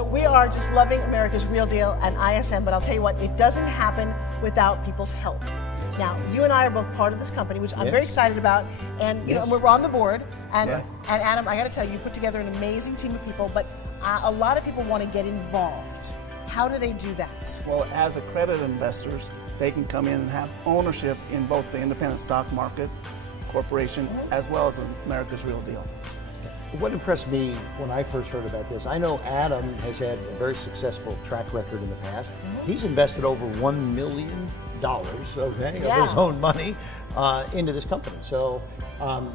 So we are just loving America's Real Deal and ISM, but I'll tell you what, it doesn't happen without people's help. Now, you and I are both part of this company, which I'm very excited about, and you know, we're on the board. And Adam, I got to tell you, you put together an amazing team of people, but a lot of people want to get involved. How do they do that? Well, as accredited investors, they can come in and have ownership in both the independent stock market corporation as well as America's Real Deal. What impressed me when I first heard about this, I know Adam has had a very successful track record in the past. He's invested over $1 million of his own money into this company. So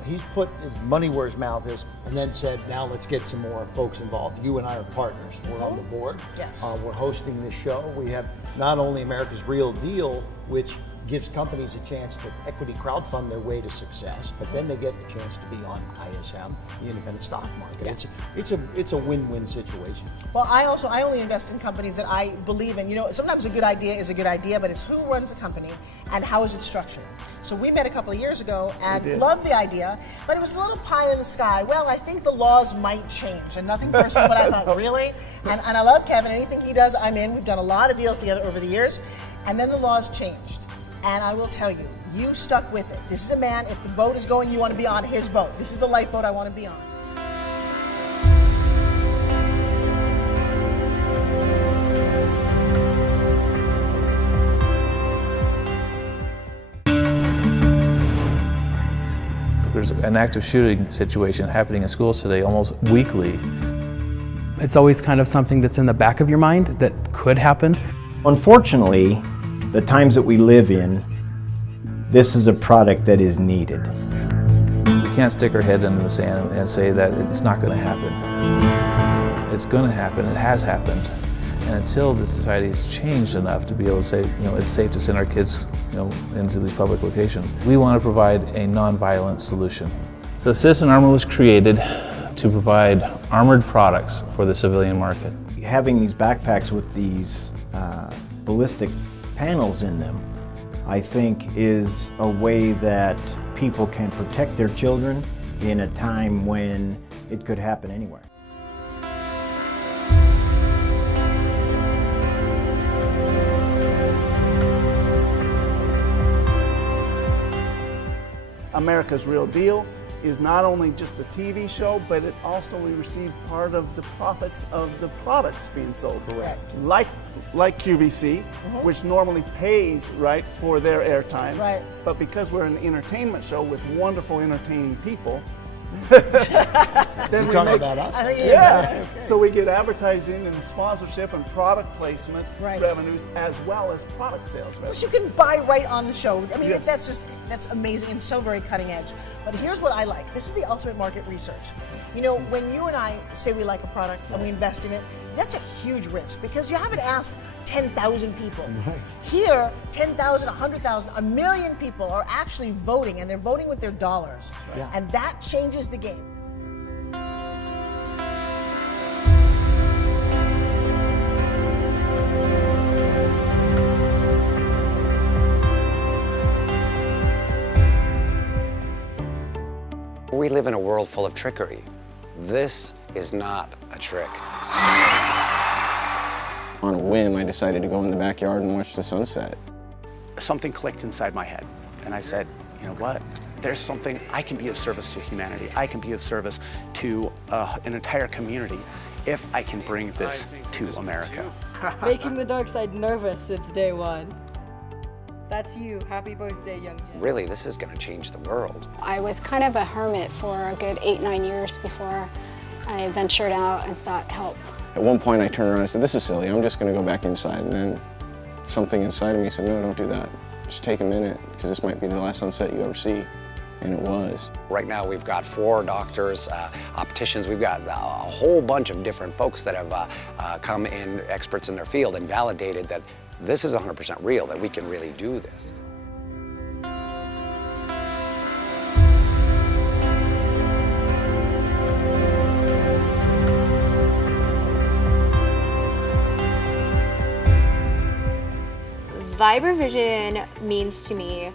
he's put his money where his mouth is and then said, now let's get some more folks involved. You and I are partners. We're on the board. Yes. We're hosting this show. We have not only America's Real Deal, which gives companies a chance to equity crowdfund their way to success, but then they get a chance to be on ISM, the independent stock market. It's a win-win situation. Well, I only invest in companies that I believe in. You know, sometimes a good idea is a good idea, but it's who runs the company and how is it structured. So we met a couple of years ago and loved the idea, but it was a little pie in the sky. Well, I think the laws might change, and nothing personal, but I thought, really? And I love Kevin. Anything he does, I'm in. We've done a lot of deals together over the years, and then the laws changed. And I will tell you, you stuck with it. This is a man, if the boat is going, you want to be on his boat. This is the lifeboat I want to be on. There's an active shooting situation happening in schools today almost weekly. It's always kind of something that's in the back of your mind that could happen. Unfortunately, the times that we live in, this is a product that is needed. We can't stick our head in the sand and say that it's not going to happen. It's going to happen. It has happened. And until the society has changed enough to be able to say, you know, it's safe to send our kids, you know, into these public locations, we want to provide a non-violent solution. So Citizen Armor was created to provide armored products for the civilian market. Having these backpacks with these ballistic panels in them, I think, is a way that people can protect their children in a time when it could happen anywhere. America's Real Deal is not only just a TV show, but it also we receive part of the profits of the products being sold. Correct. Like QVC, which normally pays for their airtime. Right. But because we're an entertainment show with wonderful entertaining people, then You're talking about us? So we get advertising and sponsorship and product placement revenues as well as product sales revenues. You can buy right on the show. I mean, that's amazing and so very cutting edge. But here's what I like. This is the ultimate market research. You know, when you and I say we like a product and we invest in it, that's a huge risk because you haven't asked 10,000 people. Here, 10,000, 100,000, 1 million people are actually voting, and they're voting with their dollars. And that changes the game. We live in a world full of trickery. This is not a trick. On a whim, I decided to go in the backyard and watch the sunset. Something clicked inside my head, and I said, you know what? There's something I can be of service to humanity. I can be of service to an entire community if I can bring this to America. Making the dark side nervous since day one. That's you. Happy birthday, young Jen. Really, this is going to change the world. I was kind of a hermit for a good 8-9 years before I ventured out and sought help. At one point, I turned around and said, this is silly. I'm just going to go back inside. And then something inside of me said, no, don't do that. Just take a minute, because this might be the last sunset you ever see. And it was. Right now, we've got 4 doctors, opticians. We've got a whole bunch of different folks that have come in, experts in their field, and validated that this is 100% real, that we can really do this. Vibravision means to me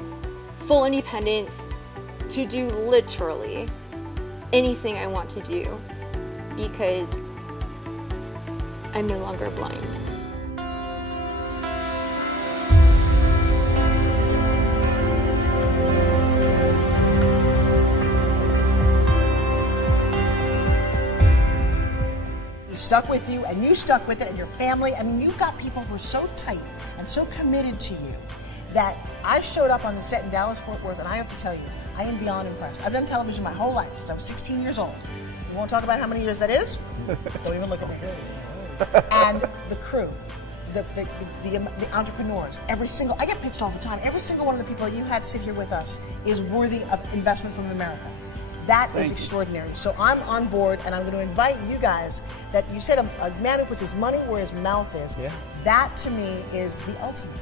full independence to do literally anything I want to do, because I'm no longer blind. Stuck with you, and you stuck with it, and your family. I mean, you've got people who are so tight and so committed to you that I showed up on the set in Dallas-Fort Worth, and I have to tell you, I am beyond impressed. I've done television my whole life since I was 16 years old. We won't talk about how many years that is. Don't even look at me. And the crew, the entrepreneurs, I get pitched all the time. Every single one of the people that you had sit here with us is worthy of investment from America. That is extraordinary. So I'm on board, and I'm going to invite you guys that you said a man who puts his money where his mouth is. Yeah. That to me is the ultimate.